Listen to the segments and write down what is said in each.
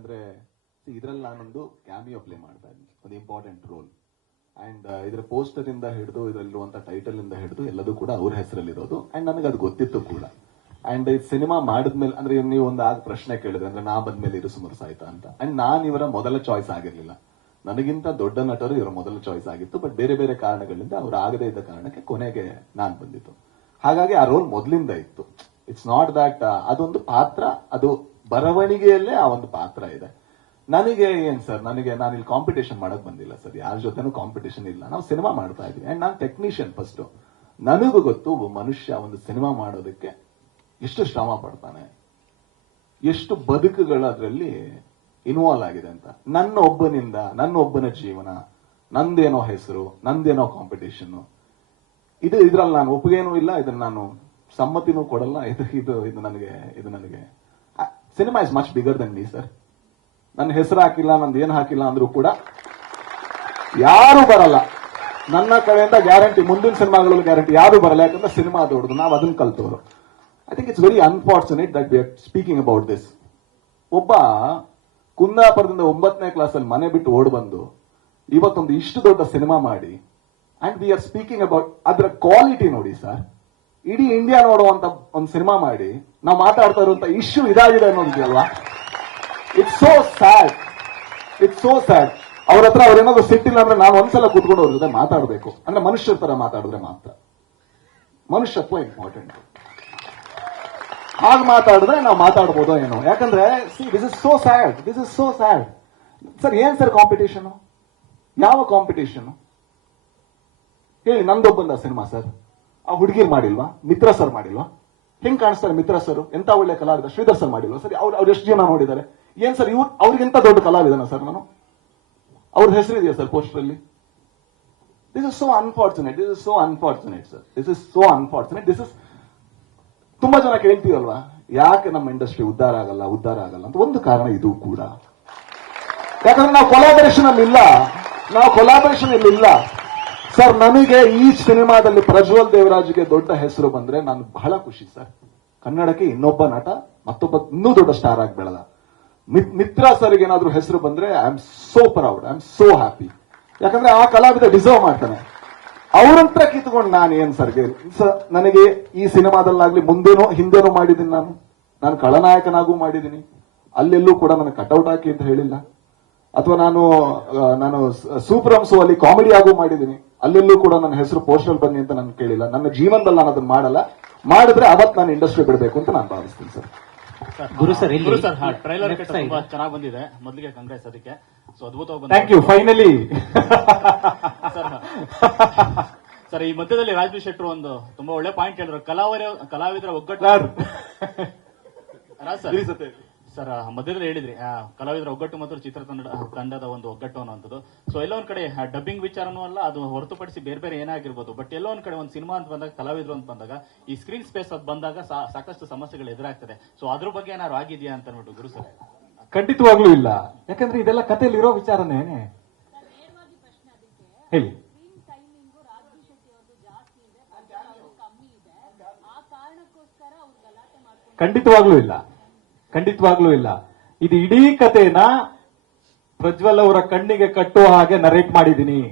ಯಾಕಂದ್ರೆ ಇದ್ರಲ್ಲಿ ನಾನೊಂದು ಕ್ಯಾಮಿಯೋ ಪ್ಲೇ ಮಾಡ್ತಾ ಇದ್ದೀನಿ, ಒಂದು ಇಂಪಾರ್ಟೆಂಟ್ ರೋಲ್. ಅಂಡ್ ಇದರ ಪೋಸ್ಟರ್ ಇಂದ ಹಿಡಿದು ಇದರಲ್ಲಿರುವಂತ ಟೈಟಲ್ ಇಂದ ಹಿಡಿದು ಎಲ್ಲದೂ ಕೂಡ ಅವ್ರ ಹೆಸರಲ್ಲಿರೋದು. ಅಂಡ್ ನನಗೆ ಅದು ಗೊತ್ತಿತ್ತು ಕೂಡ. ಅಂಡ್ ಈ ಸಿನಿಮಾ ಮಾಡಿದ್ಮೇಲೆ ಅಂದ್ರೆ ನೀವು ಒಂದು ಆಗ ಪ್ರಶ್ನೆ ಕೇಳಿದ್ರೆ ಅಂದ್ರೆ ನಾ ಬಂದ್ಮೇಲೆ ಇರು ಸುಮಾರು ಸಾಯ್ತಾ ಅಂತ. ಅಂಡ್ ನಾನ್ ಇವರ ಮೊದಲ ಚಾಯ್ಸ್ ಆಗಿರ್ಲಿಲ್ಲ, ನನಗಿಂತ ದೊಡ್ಡ ನಟರು ಇವರ ಮೊದಲ ಚಾಯ್ಸ್ ಆಗಿತ್ತು. ಬಟ್ ಬೇರೆ ಬೇರೆ ಕಾರಣಗಳಿಂದ ಅವ್ರು ಆಗದೇ ಇದ್ದ ಕಾರಣಕ್ಕೆ ಕೊನೆಗೆ ನಾನ್ ಬಂದಿತ್ತು. ಹಾಗಾಗಿ ಆ ರೋಲ್ ಮೊದಲಿಂದ ಇತ್ತು. ಇಟ್ಸ್ ನಾಟ್ ದಟ್ ಅದೊಂದು ಪಾತ್ರ, ಅದು ಬರವಣಿಗೆಯಲ್ಲೇ ಆ ಒಂದು ಪಾತ್ರ ಇದೆ. ನನಗೆ ಏನ್ ಸರ್, ನಾನು ಇಲ್ಲಿ ಕಾಂಪಿಟೇಷನ್ ಮಾಡಕ್ ಬಂದಿಲ್ಲ ಸರ್, ಯಾರ ಜೊತೆನೂ ಕಾಂಪಿಟೇಷನ್ ಇಲ್ಲ. ನಾವು ಸಿನಿಮಾ ಮಾಡ್ತಾ ಇದೀವಿ. ಅಂಡ್ ನಾನು ಟೆಕ್ನಿಷಿಯನ್ ಫಸ್ಟ್. ನನಗೂ ಗೊತ್ತು ಒಬ್ಬ ಮನುಷ್ಯ ಒಂದು ಸಿನಿಮಾ ಮಾಡೋದಕ್ಕೆ ಎಷ್ಟು ಶ್ರಮ ಪಡ್ತಾನೆ, ಎಷ್ಟು ಬದುಕುಗಳು ಅದರಲ್ಲಿ ಇನ್ವಾಲ್ವ್ ಆಗಿದೆ ಅಂತ. ನನ್ನ ಒಬ್ಬನ ಜೀವನ, ನಂದೇನೋ ಹೆಸರು, ನಂದೇನೋ ಕಾಂಪಿಟೇಷನ್, ಇದ್ರಲ್ಲಿ ನಾನು ಒಪ್ಪಿಗೆನೂ ಇಲ್ಲ, ಇದನ್ನ ನಾನು ಸಮ್ಮತಿನೂ ಕೊಡಲ್ಲ. ಇದು ನನಗೆ cinema is much bigger than me sir. ನನ್ನ ಹೆಸರು ಹಾಕಿಲ್ಲ, ನಂದು ಏನು ಹಾಕಿಲ್ಲ ಅಂದ್ರೂ ಕೂಡ ಯಾರು ಬರಲ್ಲ ನನ್ನ ಕಡೆಯಿಂದ. ಗ್ಯಾರಂಟಿ ಮುಂದಿನ ಸಿನಿಮಾಗಳಲ್ಲಿ ಗ್ಯಾರಂಟಿ ಯಾರು ಬರಲ್ಲ, ಯಾಕಂದ್ರೆ ಸಿನಿಮಾ ದೊಡ್ಡದು, ನಾವು ಅದನ್ನ ಕಲ್ತವರು. I think it's very unfortunate that we are speaking about this. ಒಬ್ಬ ಕುಂದಾಪುರದಿಂದ 9ನೇ ಕ್ಲಾಸಲ್ಲಿ ಮನೆ ಬಿಟ್ಟು ಓಡ್ ಬಂದು ಇವತ್ತೊಂದು ಇಷ್ಟು ದೊಡ್ಡ ಸಿನಿಮಾ ಮಾಡಿ, and we are speaking about ಅದರ ಕ್ವಾಲಿಟಿ. ನೋಡಿ ಸರ್, ಇಡೀ ಇಂಡಿಯಾ ನೋಡುವಂತ ಒಂದು ಸಿನಿಮಾ ಮಾಡಿ ನಾವು ಮಾತಾಡ್ತಾ ಇರುವಂತ ಇಶ್ಯೂ ಇದಾಗಿದೆ ಅನ್ನೋದಿದೆಯಲ್ವಾ. It's so sad, it's so sad. ಅವ್ರ ಹತ್ರ ಅವ್ರೇನಾದ್ರು ಸಿಟ್ಟಿಲ್ಲ ಅಂದ್ರೆ ನಾನು ಒಂದ್ಸಲ ಕೂತ್ಕೊಂಡು ಅವ್ರ ಜೊತೆ ಮಾತಾಡಬೇಕು. ಅಂದ್ರೆ ಮನುಷ್ಯರ ತರ ಮಾತಾಡಿದ್ರೆ ಮಾತ್ರ. ಮನುಷ್ಯತ್ವ ಇಂಪಾರ್ಟೆಂಟ್. ಹಾಗೆ ಮಾತಾಡಿದ್ರೆ ನಾವು ಮಾತಾಡ್ಬೋದೋ ಏನೋ. ಯಾಕಂದ್ರೆ this is so sad, this is so sad. Sir ಏನ್ ಸರ್ ಕಾಂಪಿಟೇಷನ್? ಯಾವ ಕಾಂಪಿಟೇಷನ್ ಹೇಳಿ? ನಂದೊಬ್ಬಂದ ಸಿನಿಮಾ ಸರ್, ಆ ಹುಡುಗಿರ್ ಮಾಡಿಲ್ವಾ? ಮಿತ್ರ ಸರ್ ಮಾಡಿಲ್ವಾ? ಹೆಂಗ್ ಕಾಣಿಸ್ತಾರೆ ಮಿತ್ರ ಸರ್? ಎಂತ ಒಳ್ಳೆ ಕಲಾವಿದ. ಶ್ರೀಧರ್ ಸರ್ ಮಾಡಿಲ್ವಾ ಸರ್? ಅವ್ರು ಎಷ್ಟು ಜನ ನೋಡಿದ್ದಾರೆ? ಏನ್ ಸರ್ ಅವ್ರಿಗೆಂತ ದೊಡ್ಡ ಕಲಾವಿದನ ಸರ್ ನಾನು? ಅವ್ರ ಹೆಸರಿದೆಯಾ ಸರ್ ಪೋಸ್ಟರ್ ಅಲ್ಲಿ? This is so unfortunate, this is so unfortunate sir, this is so unfortunate. This is ತುಂಬಾ ಜನ ಕೇಳ್ತೀವಲ್ವಾ, ಯಾಕೆ ನಮ್ಮ ಇಂಡಸ್ಟ್ರಿ ಉದ್ಧಾರ ಆಗಲ್ಲ ಅಂತ. ಒಂದು ಕಾರಣ ಇದು ಕೂಡ. ಯಾಕಂದ್ರೆ ನಾವು ಕೊಲಾಬರೇಷನ್ ಅಲ್ಲಿ ಇಲ್ಲ ಸರ್. ನನಗೆ ಈ ಸಿನಿಮಾದಲ್ಲಿ ಪ್ರಜ್ವಲ್ ದೇವರಾಜ್ಗೆ ದೊಡ್ಡ ಹೆಸರು ಬಂದ್ರೆ ನಾನು ಬಹಳ ಖುಷಿ ಸರ್. ಕನ್ನಡಕ್ಕೆ ಇನ್ನೊಬ್ಬ ನಟ, ಮತ್ತೊಬ್ಬ ಇನ್ನೂ ದೊಡ್ಡ ಸ್ಟಾರ್ ಆಗಿ ಬೆಳೆದ. ಮಿತ್ರ ಸರ್ಗೆ ಏನಾದ್ರೂ ಹೆಸರು ಬಂದ್ರೆ I am so proud, I am so happy. ಯಾಕಂದ್ರೆ ಆ ಕಲಾವಿದ ಡಿಸರ್ವ್ ಮಾಡ್ತಾನೆ. ಅವ್ರಂತ್ರ ಕಿತ್ಕೊಂಡು ನಾನು ಏನ್ ಸರ್ಗೆ ನನಗೆ ಈ ಸಿನಿಮಾದಲ್ಲಾಗ್ಲಿ ಮುಂದೇನೋ ಹಿಂದೇನೋ ಮಾಡಿದ್ದೀನಿ. ನಾನು ಖಳನಾಯಕನಾಗೂ ಮಾಡಿದ್ದೀನಿ. ಅಲ್ಲೆಲ್ಲೂ ಕೂಡ ನನಗೆ ಕಟ್ಔಟ್ ಹಾಕಿ ಅಂತ ಹೇಳಿಲ್ಲ. ಅಥವಾ ನಾನು ಸೂಪರ್ ಹಂಸು ಅಲ್ಲಿ ಕಾಮಿಡಿ ಆಗೂ ಮಾಡಿದ್ದೀನಿ. ಅಲ್ಲೆಲ್ಲೂ ಕೂಡ ನನ್ನ ಹೆಸರು ಪೋಸ್ಟರ್ ಬನ್ನಿ ಅಂತ ನಾನು ಕೇಳಿಲ್ಲ. ನನ್ನ ಜೀವನದಲ್ಲಿ ನಾನು ಅದನ್ನ ಮಾಡಲ್ಲ. ಮಾಡಿದ್ರೆ ಅವತ್ತು ನಾನು ಇಂಡಸ್ಟ್ರಿ ಬಿಡಬೇಕು ಅಂತ ನಾನು ಭಾವಿಸ್ತೀನಿ ಸರ್. ಗುರು ಸರ್ ಟ್ರೈಲರ್ ತುಂಬಾ ಚೆನ್ನಾಗಿ ಬಂದಿದೆ. ಮೊದಲಿಗೆ ಕಾಂಗ್ರೆಸ್ ಅದಕ್ಕೆ ಅದ್ಭುತವಾಗಿ ಥ್ಯಾಂಕ್ ಯು. ಫೈನಲಿ ಸರ್, ಈ ಮಧ್ಯದಲ್ಲಿ ರಾಜೀವ್ ಶೆಟ್ಟರು ಒಂದು ತುಂಬಾ ಒಳ್ಳೆ ಪಾಯಿಂಟ್ ಹೇಳಿದ್ರು, ಕಲಾವಿದರ ಒಗ್ಗಟ್ಟು. ಸರ್ ಮಧ್ಯದಲ್ಲಿ ಹೇಳಿದ್ರಿ ಕಲಾವಿದರ ಒಗ್ಗಟ್ಟು ಮತ್ತು ಚಿತ್ರತಂಡದ ಒಂದು ಒಗ್ಗಟ್ಟು ಅನ್ನುವಂಥದ್ದು. ಸೊ ಎಲ್ಲೋ ಒಂದ್ ಕಡೆ ಡಬ್ಬಿಂಗ್ ವಿಚಾರನೂ ಅಲ್ಲ, ಅದು ಹೊರತುಪಡಿಸಿ ಬೇರೆ ಬೇರೆ ಏನಾಗಿರ್ಬೋದು. ಬಟ್ ಎಲ್ಲೋ ಒಂದ್ ಕಡೆ ಒಂದು ಸಿನಿಮಾ ಅಂತ ಬಂದಾಗ, ಕಲಾವಿದರು ಅಂತ ಬಂದಾಗ, ಈ ಸ್ಕ್ರೀನ್ ಸ್ಪೇಸ್ ಅದು ಬಂದಾಗ ಸಾಕಷ್ಟು ಸಮಸ್ಯೆಗಳು ಎದುರಾಗ್ತದೆ. ಸೊ ಅದ್ರ ಬಗ್ಗೆ ಏನಾದ್ರು ಆಗಿದೆಯಾ ಅಂತ ಅಂದ್ಬಿಟ್ಟು ಗುರು ಸರ್. ಖಂಡಿತವಾಗ್ಲೂ ಇಲ್ಲ. ಯಾಕಂದ್ರೆ ಇದೆಲ್ಲ ಕಥೆಯಲ್ಲಿ ಇರೋ ವಿಚಾರನೇ. ಹೇಳಿ. ಖಂಡಿತವಾಗ್ಲೂ ಇಲ್ಲ. ಇದು ಇಡೀ ಕಥೆನ ಪ್ರಜ್ವಲ್ ಅವರ ಕಣ್ಣಿಗೆ ಕಟ್ಟುವ ಹಾಗೆ ನರೇಟ್ ಮಾಡಿದ್ದೀನಿ.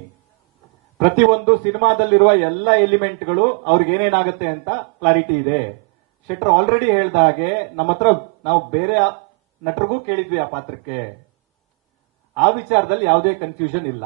ಪ್ರತಿಯೊಂದು ಸಿನಿಮಾದಲ್ಲಿರುವ ಎಲ್ಲ ಎಲಿಮೆಂಟ್ಗಳು ಅವ್ರಿಗೆ ಏನೇನಾಗುತ್ತೆ ಅಂತ ಕ್ಲಾರಿಟಿ ಇದೆ. ಶೆಟ್ಟರ್ ಆಲ್ರೆಡಿ ಹೇಳ್ದ ಹಾಗೆ ನಮ್ಮ ಹತ್ರ ನಾವು ಬೇರೆ ನಟರಿಗೂ ಕೇಳಿದ್ವಿ ಆ ಪಾತ್ರಕ್ಕೆ. ಆ ವಿಚಾರದಲ್ಲಿ ಯಾವುದೇ ಕನ್ಫ್ಯೂಷನ್ ಇಲ್ಲ.